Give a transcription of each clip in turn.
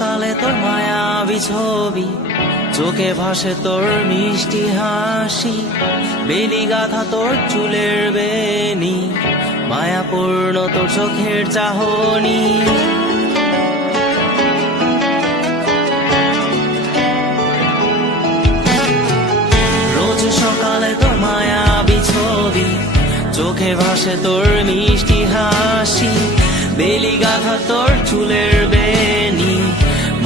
সকালে তোর মায়াবী ছবি, চোখে ভাসে তোর মিষ্টি হাসি, বেলি গাথা তোর চুলের বেনি, মায়াপূর্ণ তোর চোখের চাহনি। রোজ সকালে তোর মায়াবী ছবি, চোখে ভাসে তোর মিষ্টি হাসি, বেলি গাথা তোর চুলের বেনি,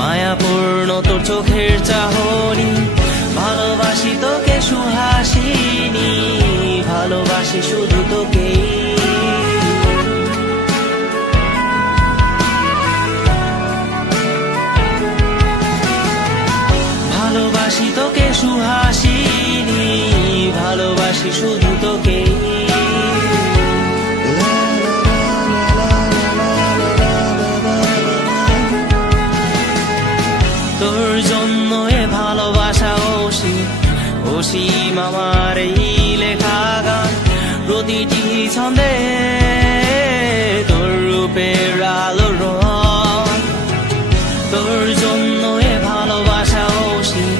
মায়াপূর্ণ তোর চোখের চাহনি। ভালোবাসি তোকে সুহাসিনী, ভালোবাসি শুধু তোকেই। ভালোবাসি তোকে সুহাসিনী, ভালোবাসি শুধু তোকেই। তোর জন্য এ ভালোবাসা অসীম, অসীম আমার এই লেখা গান, প্রতিটি ছন্দে তোর রূপের আলো রং। তোর জন্য এ ভালোবাসা অসীম,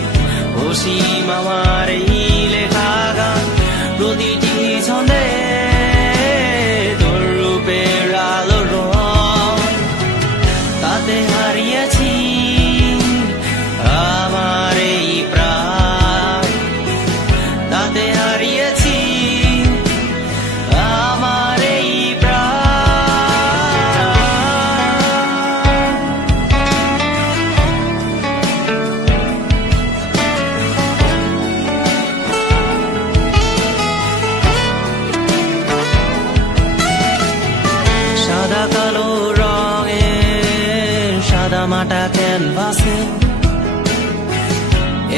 অসীম আমার এই লেখা গান, প্রতিটি ছন্দে তোর রূপের আলো রং। তাতে হারিয়েছি আমার এই প্রাণ, তাতে হারিয়েছি আমার এই প্রাণ। সাদা কালো রঙের সাদা মাটা ক্যানভাসে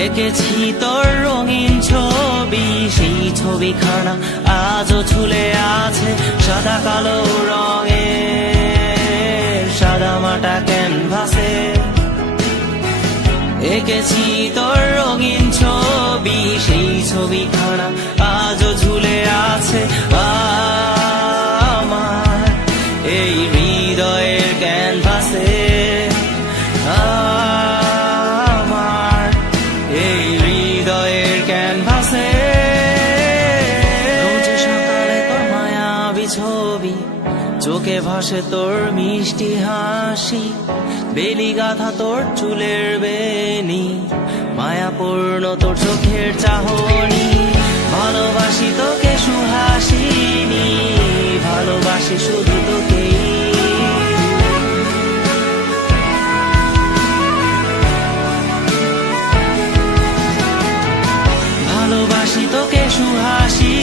এঁকেছি তোর রঙিন ছবি, সেই ছবিখানা আজও ঝুলে আছে। সাদা কালো রঙের সাদা মাটা ক্যানভাসে এঁকেছি তোর রঙিন ছবি, সেই ছবিখানা আজও ঝুলে আছে আমার এই হৃদয়ের ক্যানভাসে। আমার এই হৃদয়ের ক্যানভাসে রোজ সকালে তোর মায়াবী ছবি, চোখে ভাসে তোর মিষ্টি হাসি, বেলি গাথা তোর চুলের বেনি, মায়াপূর্ণ তোর চোখের চাহনি। ভালোবাসি তোকে সুহাসিনী, ভালোবাসি শুধু তোকেই। ভালোবাসি তোকে সুহাসিনী,